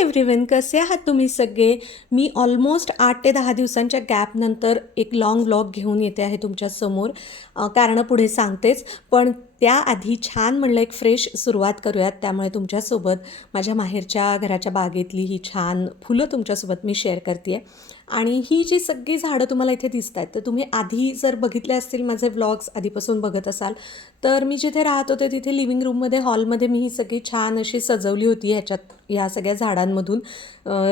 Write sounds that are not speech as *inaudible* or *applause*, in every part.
Everyone कसे आहात तुम्ही सगळे? मी ऑलमोस्ट आठ ते दहा दिवसांच्या गॅपनंतर एक लाँग ब्लॉग घेऊन येते आहे तुमच्यासमोर. कारण कारणं पुढे सांगतेच. पण त्याआधी छान म्हणलं एक फ्रेश सुरुवात करूयात. त्यामुळे तुमच्यासोबत माझ्या माहेरच्या घराच्या बागेतली ही छान फुलं तुमच्यासोबत मी शेअर करते आणि ही जी सगळी झाडं तुम्हाला इथे दिसत आहेत तर तुम्ही आधी जर बघितले असतील माझे व्लॉग्स आधीपासून बघत असाल तर मी जिथे राहत होते तिथे लिव्हिंग रूममध्ये हॉलमध्ये मी ही सगळी छान अशी सजवली होती ह्याच्यात ह्या सगळ्या झाडांमधून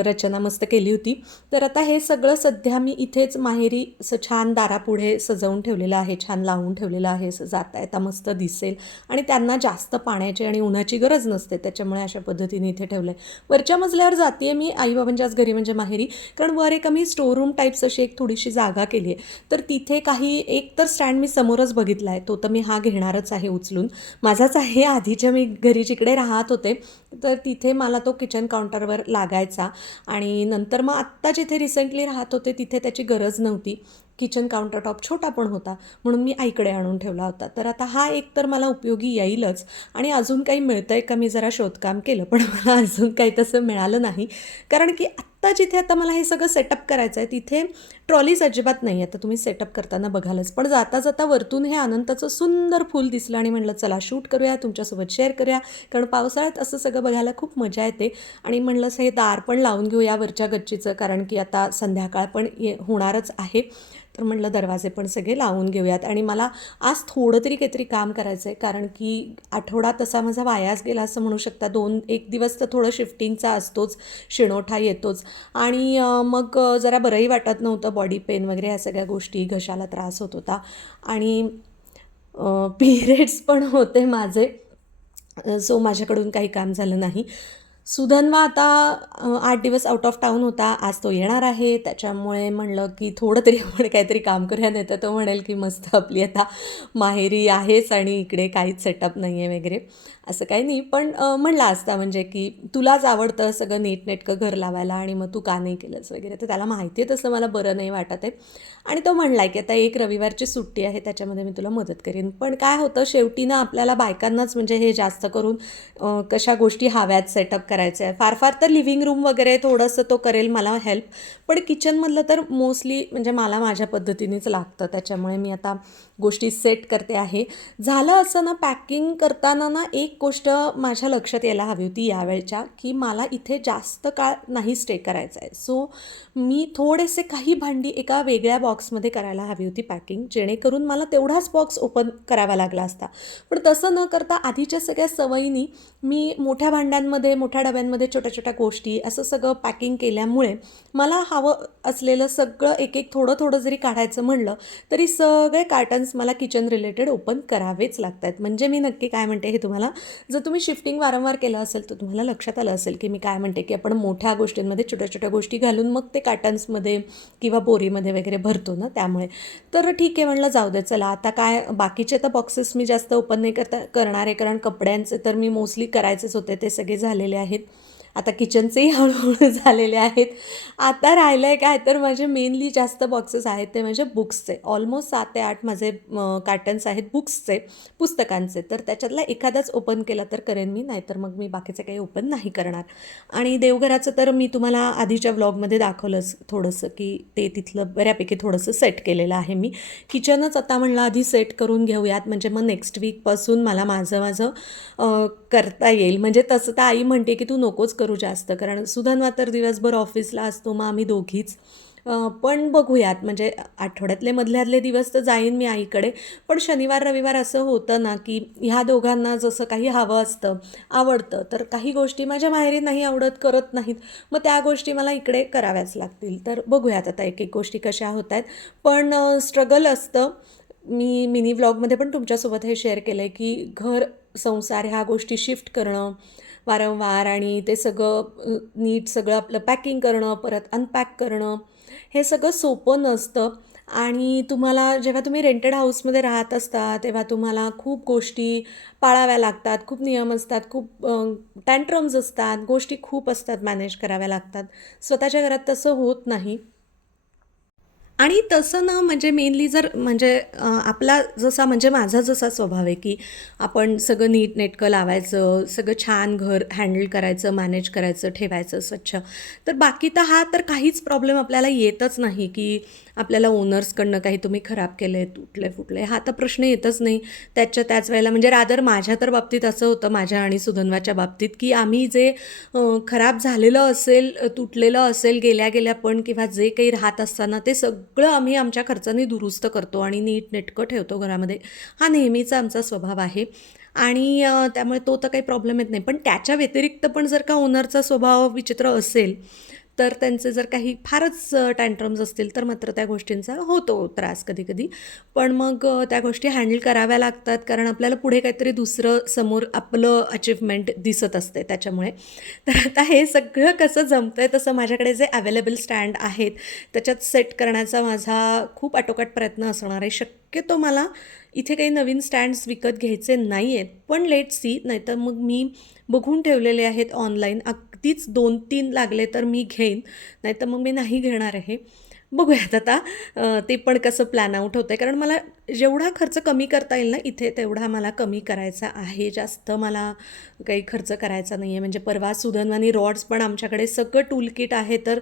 रचना मस्त केली होती. तर आता हे सगळं सध्या मी इथेच माहेरी स छान दारापुढे सजवून ठेवलेलं आहे छान लावून ठेवलेलं आहे असं जाता येता मस्त दिसतं नसेल आणि त्यांना जास्त पाण्याची आणि उन्हाची गरज नसते. त्याच्यामुळे अशा पद्धतीने इथे ठेवलं आहे वरच्या मजल्यावर जाते मी. आईबाबांच्याच घरी म्हणजे माहेरी. कारण वर एक आम्ही स्टोरूम टाईप्स अशी एक थोडीशी जागा केली आहे तर तिथे काही एक तर स्टँड मी समोरच बघितला आहे तो तर मी हा घेणारच आहे उचलून. माझाच आहे. आधीच्या मी घरी जिकडे राहत होते तर तिथे मला तो किचन काउंटरवर लागायचा. आणि नंतर मग आत्ता जिथे रिसेंटली राहत होते तिथे त्याची गरज नव्हती. किचन काउंटर टॉप छोटा पण होता म्हणून मी आईकडे आणून ठेवला होता. तर आता हा एक तर मला उपयोगी येईलच आणि अजून काही मिळतं आहे का मी जरा शोधकाम केलं पण मला अजून काही तसं मिळालं नाही. कारण की आत्ता जिथे आता मला हे सगळं सेटअप करायचं आहे तिथे ट्रॉलीज अजिबात नाही आता तुम्ही सेटअप करताना बघालच. पण जाता जाता वरतून हे आनंदाचं सुंदर फूल दिसलं आणि म्हणलं चला शूट करूया तुमच्यासोबत शेअर करूया. कारण पावसाळ्यात असं सगळं बघायला खूप मजा येते. आणि म्हणलं हे दार पण लावून घेऊया वरच्या गच्चीचं कारण की आता संध्याकाळ पण ये होणारच आहे. तर म्हटलं दरवाजे पण सगळे लावून घेऊयात. आणि मला आज थोडं तरी काहीतरी काम करायचं आहे कारण की आठवडा तसा माझा वायाच गेला असं म्हणू शकता. दोन एक दिवस तर थोडं शिफ्टिंगचा असतोच शिणोठा येतोच. आणि मग जरा बरंही वाटत नव्हतं. बॉडी पेन वगैरे ह्या सगळ्या गोष्टी घशाला त्रास होत होता. आणि *laughs* पिरियड्स पण होते माझे. सो माझ्याकडून काही काम झालं नाही. सुधन्वा आता आठ दिवस आउट ऑफ टाऊन होता. आज तो येणार आहे. त्याच्यामुळे म्हणलं की थोडं तरी आपण काहीतरी काम करूया. नाही तर तो म्हणेल की मस्त आपली आता माहेरी आहेच आणि इकडे काहीच सेटअप नाही आहे वगैरे. असं काही नाही. पण म्हणला असता म्हणजे की तुलाच आवडतं सगळं नीटनेटकं घर लावायला आणि मग तू का नाही केलंस वगैरे. तर त्याला माहिती आहे तसं मला बरं नाही वाटत आहे. आणि तो म्हणला की आता एक रविवारची सुट्टी आहे त्याच्यामध्ये मी तुला मदत करेन. पण काय होतं शेवटी ना आपल्याला बायकांनाच म्हणजे हे जास्त करून कशा गोष्टी हव्यात सेटअप करायचं. आहे फार फार तर लिव्हिंग रूम वगैरे थोडंसं तो करेल मला हेल्प. पण किचनमधलं तर मोस्टली म्हणजे मला माझ्या पद्धतीनेच लागतं. त्याच्यामुळे मी आता गोष्टी सेट करते आहे. झालं असं ना पॅकिंग करताना ना एक गोष्ट माझ्या लक्षात यायला हवी होती यावेळच्या की मला इथे जास्त काळ नाही स्टे करायचा आहे सो मी थोडेसे काही भांडी एका वेगळ्या बॉक्समध्ये करायला हवी होती पॅकिंग जेणेकरून मला तेवढाच बॉक्स ओपन करावा लागला असता. पण तसं न करता आधीच्या सगळ्या सवयीनी मी मोठ्या भांड्यांमध्ये मोठ्या डब्यांमध्ये छोट्या छोट्या गोष्टी असं सगळं पॅकिंग केल्यामुळे मला हा हवं असलेलं सगळं एक एक थोडं थोडं जरी काढायचं म्हणलं तरी सगळे कार्टन्स मला किचन रिलेटेड ओपन करावेच लागत आहेत म्हणजे मी नक्की काय म्हणते हे तुम्हाला जर तुम्ही शिफ्टिंग वारंवार केलं असेल तर तुम्हाला लक्षात आलं असेल की मी काय म्हणते की आपण मोठ्या गोष्टींमध्ये छोट्या छोट्या गोष्टी घालून मग ते कार्टन्समध्ये किंवा बोरीमध्ये वगैरे भरतो ना त्यामुळे. तर ठीक आहे म्हणलं जाऊ दे चला. आता काय बाकीचे तर बॉक्सेस मी जास्त ओपन नाही करता करणार आहे. कारण कपड्यांचे तर मी मोस्टली करायचेच होते ते सगळे झालेले आहेत. आता किचनचेही *laughs* हळूहळू झालेले आहेत. आता राहिलं आहे काय? तर माझे मेनली जास्त बॉक्सेस आहेत. ते म्हणजे बुक्सचे ऑलमोस्ट सात ते आठ माझे कार्टन्स आहेत बुक्सचे पुस्तकांचे. तर त्याच्यातला एखादाच ओपन केला तर करेन मी नाहीतर मग मी बाकीचे काही ओपन नाही करणार. आणि देवघराचं तर मी तुम्हाला आधीच्या व्लॉगमध्ये दाखवलंच थोडंसं की ते तिथलं बऱ्यापैकी थोडंसं सेट केलेलं आहे मी. किचनच आता म्हणलं आधी सेट करून घेऊयात. म्हणजे मग नेक्स्ट वीकपासून मला माझं माझं करता येईल. म्हणजे तसं तर आई म्हणते की तू नकोच करू जास्त. कारण सुधन्वा तर दिवसभर ऑफिसला असतो मग आम्ही दोघीच. पण बघूयात. म्हणजे आठवड्यातले मधल्यातले दिवस तर जाईन मी आईकडे. पण शनिवार रविवार असं होतं ना की ह्या दोघांना जसं काही हवं असतं आवडतं तर काही गोष्टी माझ्या माहेरी नाही आवडत करत नाहीत. मग त्या गोष्टी मला इकडे कराव्याच लागतील. तर बघूयात आता एक एक गोष्टी कशा होत आहेत पण स्ट्रगल असतं. मी मिनी व्लॉगमध्ये पण तुमच्यासोबत हे शेअर केलं आहे की घर संसार ह्या गोष्टी शिफ्ट करणं वारंवार आणि ते सगळं नीट सगळं आपलं पॅकिंग करणं परत अनपॅक करणं हे सगळं सोपं नसतं. आणि तुम्हाला जेव्हा तुम्ही रेंटेड हाऊसमध्ये राहत असता तेव्हा तुम्हाला खूप गोष्टी पाळाव्या लागतात खूप नियम असतात खूप टँट्रम्स असतात गोष्टी खूप असतात मॅनेज कराव्या लागतात. स्वतःच्या घरात तसं होत नाही. आणि तसं ना म्हणजे मेनली जर म्हणजे आपला जसा म्हणजे माझा जसा स्वभाव आहे की आपण सगळं नीट नेटकं लावायचं सगळं छान घर हँडल करायचं मॅनेज करायचं ठेवायचं स्वच्छ. तर बाकी तर हा तर काहीच प्रॉब्लेम आपल्याला येतच नाही की आपल्याला ओनर्सकडनं काही तुम्ही खराब केलं आहे तुटले फुटले हा तर प्रश्न येतच नाही. त्याच्या त्याच वेळेला म्हणजे रादर माझ्या तर बाबतीत असं होतं माझ्या आणि सुधन्वाच्या बाबतीत की आम्ही जे खराब झालेलं असेल तुटलेलं असेल गेल्या गेल्या पण किंवा जे काही राहत असताना ते सगळं आम्ही आमच्या खर्चाने दुरुस्त करतो आणि नीट नेटकं ठेवतो घरामध्ये. हा नेहमीचा आमचा स्वभाव आहे. आणि त्यामुळे तो तर काही प्रॉब्लेम येत नाही. पण त्याच्या व्यतिरिक्त पण जर का ओनरचा स्वभाव विचित्र असेल तर त्यांचे जर काही फारच टँट्रम्स असतील तर मात्र त्या गोष्टींचा होतो त्रास कधी कधी पण मग त्या गोष्टी हँडल कराव्या लागतात कारण आपल्याला पुढे काहीतरी दुसरं समोर आपलं अचिव्हमेंट दिसत असते त्याच्यामुळे. तर आता हे सगळं कसं जमतं आहे तसं माझ्याकडे जे अवेलेबल स्टँड आहेत त्याच्यात सेट करण्याचा माझा खूप आटोकाट प्रयत्न असणार आहे. शक्यतो मला इथे काही नवीन स्टँड्स विकत घ्यायचे नाही आहेत पण लेट सी नाहीतर मग मी बघून ठेवलेले आहेत ऑनलाईन अगदीच दोन तीन लागले तर मी घेईन नाहीतर मग मी नाही घेणार आहे. बघूयात आता ते पण कसं प्लॅन आउट होतं आहे कारण मला जेवढा खर्च कमी करता येईल ना इथे तेवढा मला कमी करायचा आहे. जास्त मला काही खर्च करायचा नाही आहे म्हणजे परवा सुधनवानी रॉड्स पण आमच्याकडे सगळं टूल किट आहे तर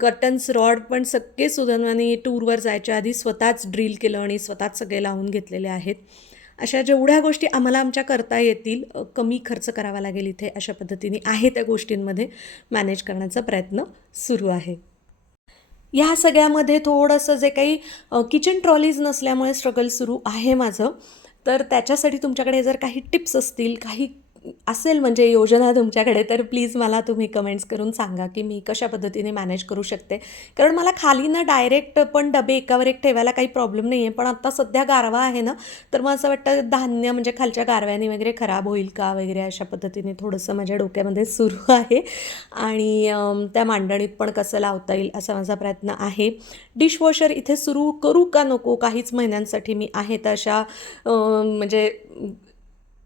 कर्टन्स रॉड पण सगळे सुधनवानी टूरवर जायच्या आधी स्वतःच ड्रिल केलं आणि स्वतःच सगळे लावून घेतलेले आहेत. अशा जेवढ्या गोष्टी आम्हाला आमच्या करता येतील कमी खर्च करावा लागेल इथे अशा पद्धतीने आहे त्या गोष्टींमध्ये मॅनेज करण्याचा प्रयत्न सुरू आहे. ह्या सगळ्यामध्ये थोडंसं जे काही किचन ट्रॉलीज नसल्यामुळे स्ट्रगल सुरू आहे माझं. तर त्याच्यासाठी तुमच्याकडे जर काही टिप्स असतील काही असेल म्हणजे योजना तुमच्याकडे तर प्लीज मला तुम्ही कमेंट्स करून सांगा की मी कशा पद्धतीने मॅनेज करू शकते. कारण मला खाली ना डायरेक्ट पण डबे एकावर एक ठेवायला काही प्रॉब्लेम नाही आहे पण आता सध्या गारवा आहे ना तर मग असं वाटतं धान्य म्हणजे खालच्या गारव्याने वगैरे खराब होईल का वगैरे अशा पद्धतीने थोडंसं माझ्या डोक्यामध्ये सुरू *laughs* आहे. आणि त्या मांडणीत पण कसं लावता येईल असा माझा प्रयत्न आहे. डिशवॉशर इथे सुरू करू का नको? काहीच महिन्यांसाठी मी आहे तशा अशा म्हणजे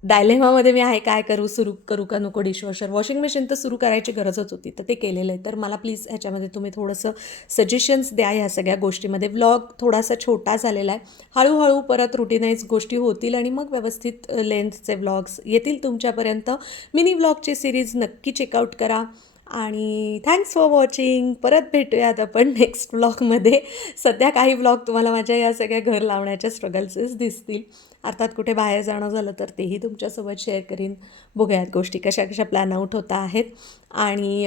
डायलेमामध्ये मी आहे काय करू सुरू करू का नको डिशवॉशर वॉशिंग मशीन तर सुरू करायची गरजच होती तर ते केलेलं आहे. तर मला प्लीज ह्याच्यामध्ये तुम्ही थोडंसं सजेशन्स द्या ह्या सगळ्या गोष्टीमध्ये. व्लॉग थोडासा छोटा झालेला आहे. हळूहळू परत रुटीनाईज गोष्टी होतील आणि मग व्यवस्थित लेंथचे व्लॉग्स येतील तुमच्यापर्यंत. मिनी व्लॉगची सिरीज नक्की चेकआउट करा. आणि थँक्स फॉर वॉचिंग परत भेटूयात आपण नेक्स्ट व्लॉगमध्ये सध्या काही व्लॉग तुम्हाला माझ्या या सगळ्या घर लावण्याच्या स्ट्रगल्सेस दिसतील. अर्थात कुठे बाहेर जाणं झालं तर तेही तुमच्यासोबत शेअर करीन. बघूयात गोष्टी कशा कशा प्लॅन आउट होत आहेत. आणि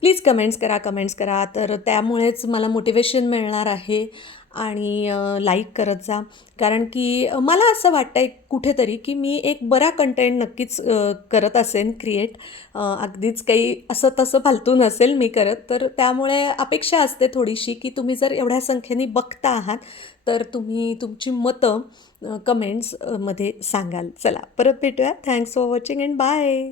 प्लीज कमेंट्स करा कमेंट्स करा. तर त्यामुळेच मला मोटिवेशन मिळणार आहे. आणि लाईक करत जा. कारण की मला असं वाटतं आहे कुठेतरी की मी एक बरा कंटेंट नक्कीच करत असेन क्रिएट अगदीच काही असं तसं फालतू नसेल मी करत. तर त्यामुळे अपेक्षा असते थोडीशी की तुम्ही जर एवढ्या संख्येने बघता आहात तर तुम्ही तुमची मतं कमेंट्समध्ये सांगाल. चला परत भेटूया. Thanks for watching and bye